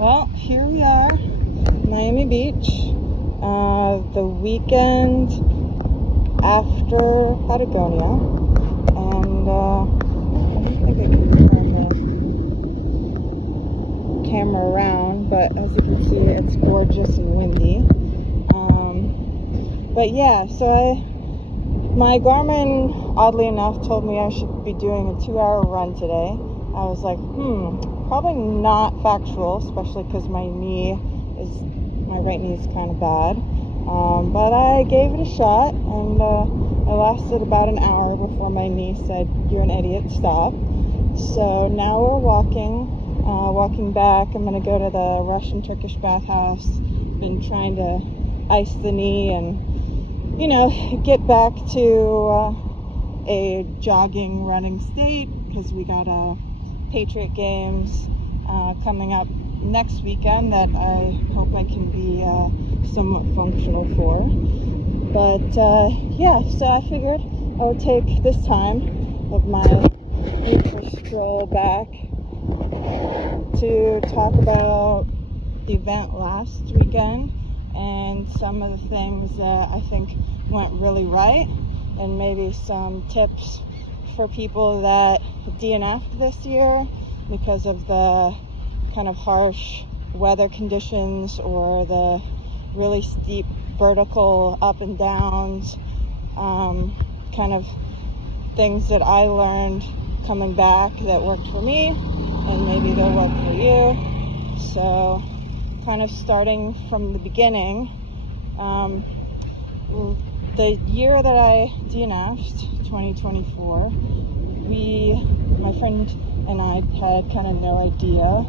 Well, here we are, Miami Beach, the weekend after Patagonia, and I don't think I can turn the camera around, but as you can see, it's gorgeous and windy. But yeah, my Garmin, oddly enough, told me I should be doing a 2-hour run today. I was like, probably not factual, especially because my right knee is kind of bad. But I gave it a shot, and I lasted about an hour before my knee said, "You're an idiot, stop." So now we're walking back. I'm going to go to the Russian-Turkish bathhouse. Been trying to ice the knee and, get back to a jogging, running state, because we got Patriot games coming up next weekend that I hope I can be somewhat functional for. But so I figured I would take this time of my beautiful stroll back to talk about the event last weekend and some of the things that I think went really right, and maybe some tips for people that DNF'd this year because of the kind of harsh weather conditions or the really steep vertical up and downs, kind of things that I learned coming back that worked for me, and maybe they'll work for you. So kind of starting from the beginning, the year that I DNF'd, 2024, my friend and I had kind of no idea.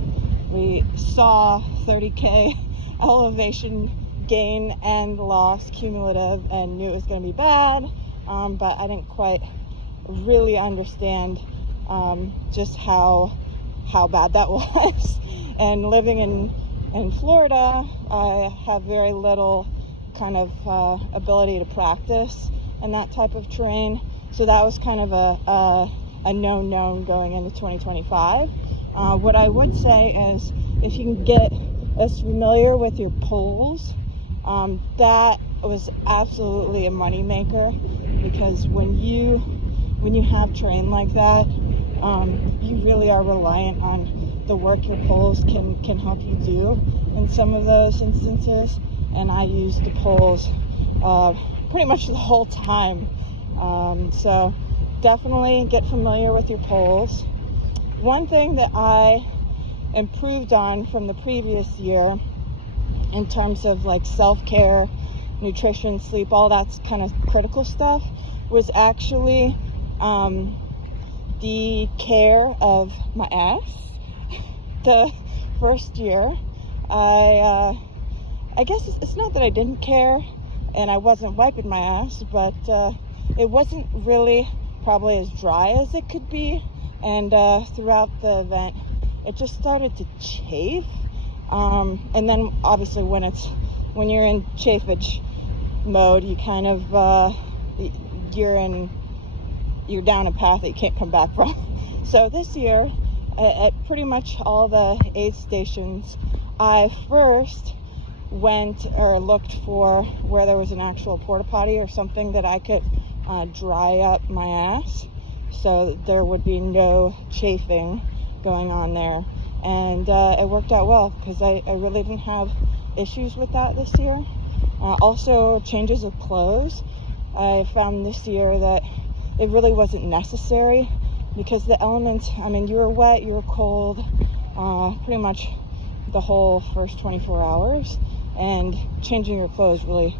We saw 30K elevation gain and loss cumulative and knew it was going to be bad, but I didn't quite really understand just how bad that was. And living in Florida, I have very little kind of ability to practice in that type of terrain, so that was kind of a known going into 2025. What I would say is, if you can get as familiar with your poles, that was absolutely a money maker, because when you have terrain like that, you really are reliant on the work your poles can help you do in some of those instances. And I used the poles pretty much the whole time. So definitely get familiar with your poles. One thing that I improved on from the previous year in terms of like self-care, nutrition, sleep, all that kind of critical stuff, was actually the care of my ass. The first year, I guess it's not that I didn't care and I wasn't wiping my ass, but it wasn't really probably as dry as it could be. And throughout the event, it just started to chafe. And then obviously when you're in chafage mode, you kind of, you're down a path that you can't come back from. So this year, at pretty much all the aid stations, I first went or looked for where there was an actual porta potty or something that I could dry up my ass, so there would be no chafing going on there. And it worked out well, because I really didn't have issues with that this year. Also, changes of clothes. I found this year that it really wasn't necessary, because the elements, you were wet, you were cold, pretty much the whole first 24 hours, and changing your clothes really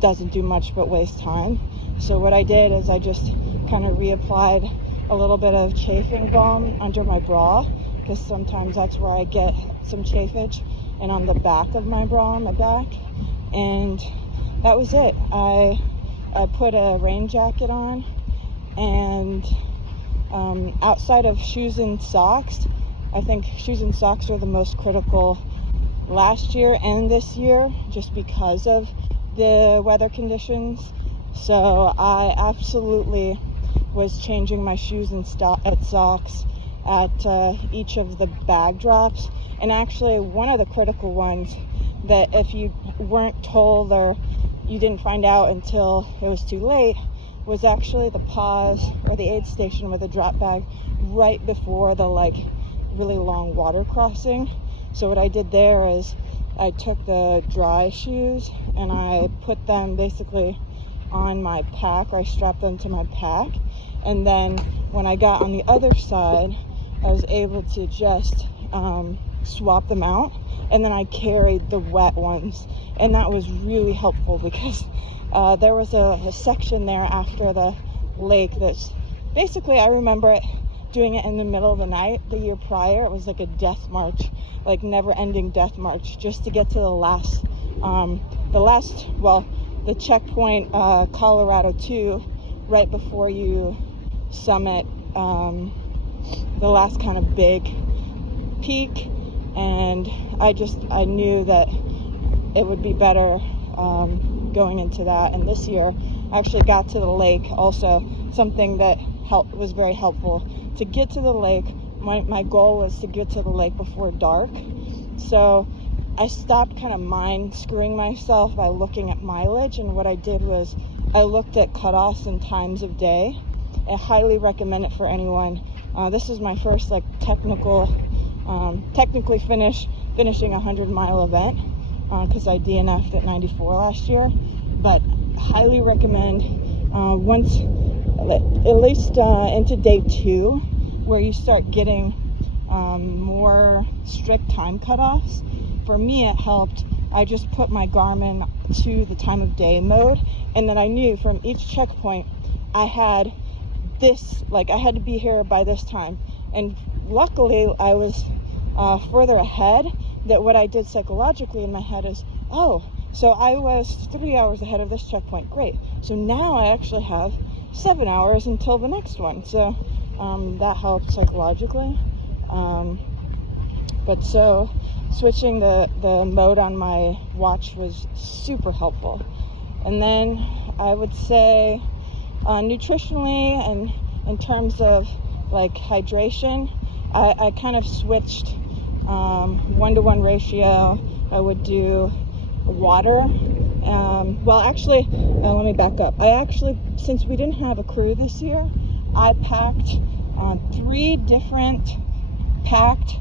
doesn't do much but waste time. So what I did is I just kind of reapplied a little bit of chafing balm under my bra, because sometimes that's where I get some chafage, and on the back of my bra, on my back. And that was it. I put a rain jacket on, and outside of shoes and socks, I think shoes and socks are the most critical last year and this year, just because of the weather conditions. So I absolutely was changing my shoes and socks at each of the bag drops. And actually, one of the critical ones that if you weren't told or you didn't find out until it was too late was actually the pause or the aid station with a drop bag right before the really long water crossing. So what I did there is I took the dry shoes and I put them basically on my pack, or I strapped them to my pack, and then when I got on the other side I was able to just swap them out, and then I carried the wet ones, and that was really helpful because there was a section there after the lake that's basically, I remember it doing it in the middle of the night the year prior. It was like a death march, like never-ending death march, just to get to the checkpoint, Colorado 2, right before you summit the last kind of big peak. And I knew that it would be better going into that. And this year I actually got to the lake, also something that was very helpful. To get to the lake, my goal was to get to the lake before dark. So I stopped kind of mind screwing myself by looking at mileage, and what I did was I looked at cutoffs and times of day. I highly recommend it for anyone. This is my first technically finishing a 100-mile event because I DNF'd at 94 last year, but highly recommend once at least into day 2, where you start getting more strict time cutoffs. For me, it helped. I just put my Garmin to the time of day mode, and then I knew from each checkpoint I had this, I had to be here by this time. And luckily I was further ahead, that what I did psychologically in my head is, oh, so I was 3 hours ahead of this checkpoint, great. So now I actually have 7 hours until the next one. So that helped psychologically. But so switching the mode on my watch was super helpful. And then I would say nutritionally and in terms of hydration, I kind of switched 1-to-1 ratio. I would do water. Let me back up. Since we didn't have a crew this year, I packed 3 different packs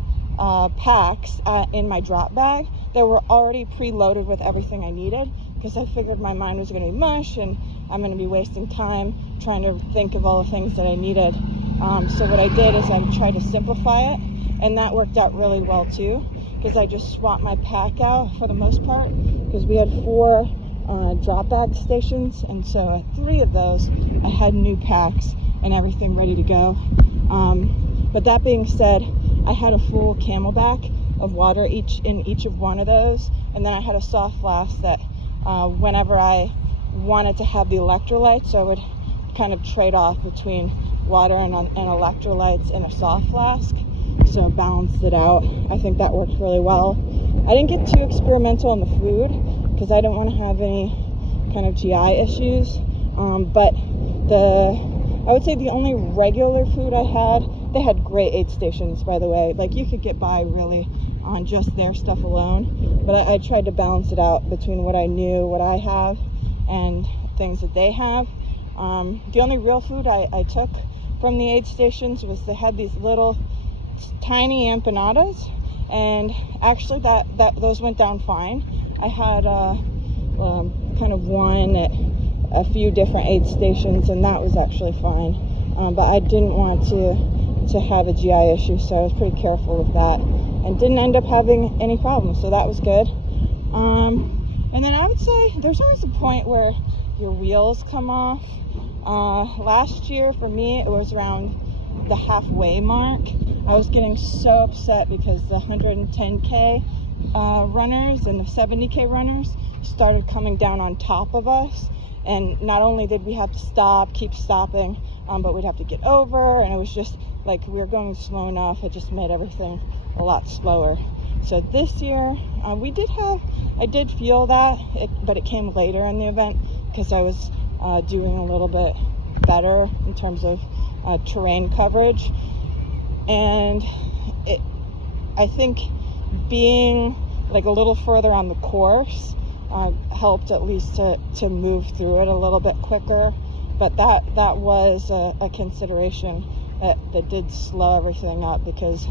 in my drop bag that were already preloaded with everything I needed, because I figured my mind was going to be mush and I'm going to be wasting time trying to think of all the things that I needed. So what I did is I tried to simplify it, and that worked out really well too, because I just swapped my pack out for the most part, because we had 4 drop bag stations, and so at 3 of those I had new packs and everything ready to go. But that being said, I had a full Camelback of water in each of one of those, and then I had a soft flask that whenever I wanted to have the electrolytes, I would kind of trade off between water and electrolytes in a soft flask, so I balanced it out. I think that worked really well. I didn't get too experimental on the food because I didn't want to have any kind of GI issues, but I would say the only regular food I had, they had great aid stations, by the way. You could get by really on just their stuff alone, but I tried to balance it out between what I knew, what I have, and things that they have. The only real food I took from the aid stations was they had these little tiny empanadas, and actually those went down fine. I had kind of one at a few different aid stations, and that was actually fine. But I didn't want to have a GI issue, so I was pretty careful with that, and didn't end up having any problems, so that was good. And then I would say there's always a point where your wheels come off. Last year for me it was around the halfway mark. I was getting so upset because the 110K runners and the 70K runners started coming down on top of us, and not only did we have to keep stopping, but we'd have to get over, and it was just we were going slow enough. It just made everything a lot slower. So this year I did feel that, but it came later in the event because I was doing a little bit better in terms of terrain coverage, and I think being like a little further on the course helped at least to move through it a little bit quicker. But that was a consideration that did slow everything up, because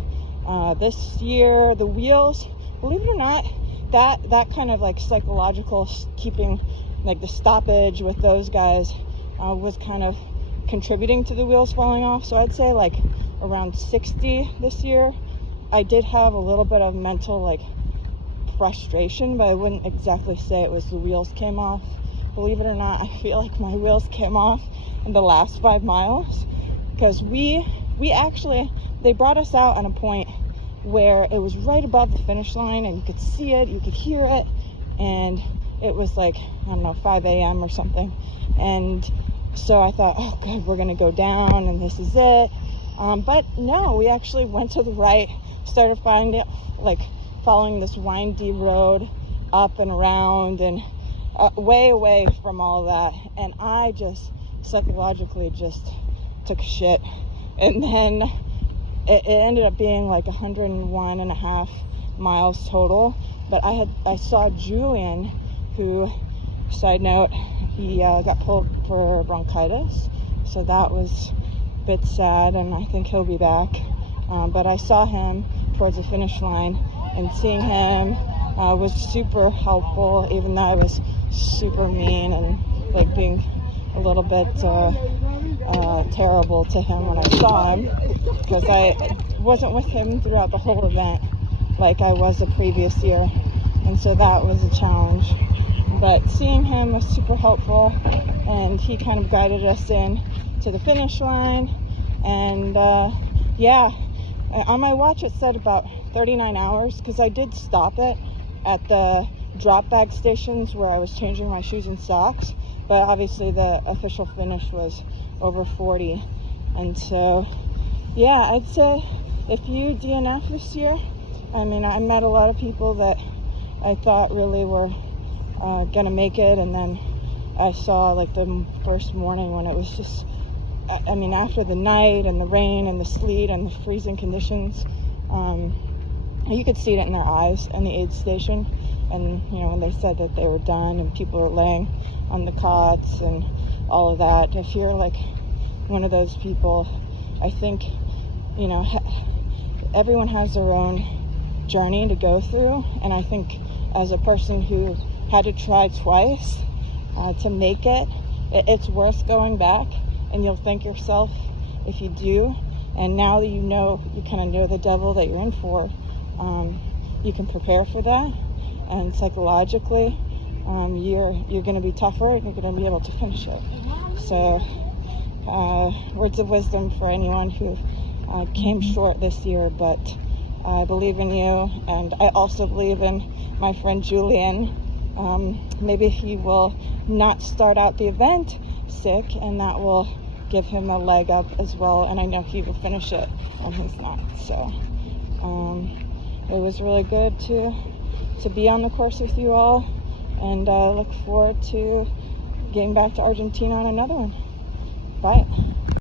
this year the wheels, believe it or not, that kind of like psychological keeping, like the stoppage with those guys was kind of contributing to the wheels falling off. So I'd say like around 60 this year, I did have a little bit of mental like frustration, but I wouldn't exactly say it was the wheels came off. Believe it or not, I feel like my wheels came off in the last 5 miles, because we actually, they brought us out on a point where it was right above the finish line, and you could see it, you could hear it, and it was like, I don't know, 5 a.m. or something. And so I thought, oh God, we're gonna go down and this is it. But no, we actually went to the right, started following this windy road up and around, and way away from all of that. And I just psychologically just took a shit. And then it ended up being like 101.5 miles total. But I saw Julian, who, side note, he got pulled for bronchitis, so that was a bit sad, and I think he'll be back. But I saw him towards the finish line, and seeing him was super helpful, even though I was super mean and like being a little bit terrible to him when I saw him, because I wasn't with him throughout the whole event like I was the previous year, and so that was a challenge. But seeing him was super helpful, and he kind of guided us in to the finish line. And yeah, on my watch it said about 39 hours, because I did stop it at the drop bag stations where I was changing my shoes and socks, but obviously the official finish was over 40. And so yeah, I'd say if you DNF this year, I mean, I met a lot of people that I thought really were gonna make it, and then I saw like the first morning when it was just, I mean, after the night and the rain and the sleet and the freezing conditions, you could see it in their eyes in the aid station. And you know, when they said that they were done and people were laying on the cots and all of that, if you're like one of those people, I think, you know, everyone has their own journey to go through, and I think as a person who had to try twice to make it, it's worth going back, and you'll thank yourself if you do. And now that you know, you kind of know the devil that you're in for, you can prepare for that, and psychologically you're going to be tougher, and you're going to be able to finish it. So words of wisdom for anyone who came short this year, but I believe in you, and I also believe in my friend Julian. Maybe he will not start out the event sick, and that will give him a leg up as well, and I know he will finish it when he's not. So it was really good to be on the course with you all, and I look forward to getting back to Argentina on another one. Bye.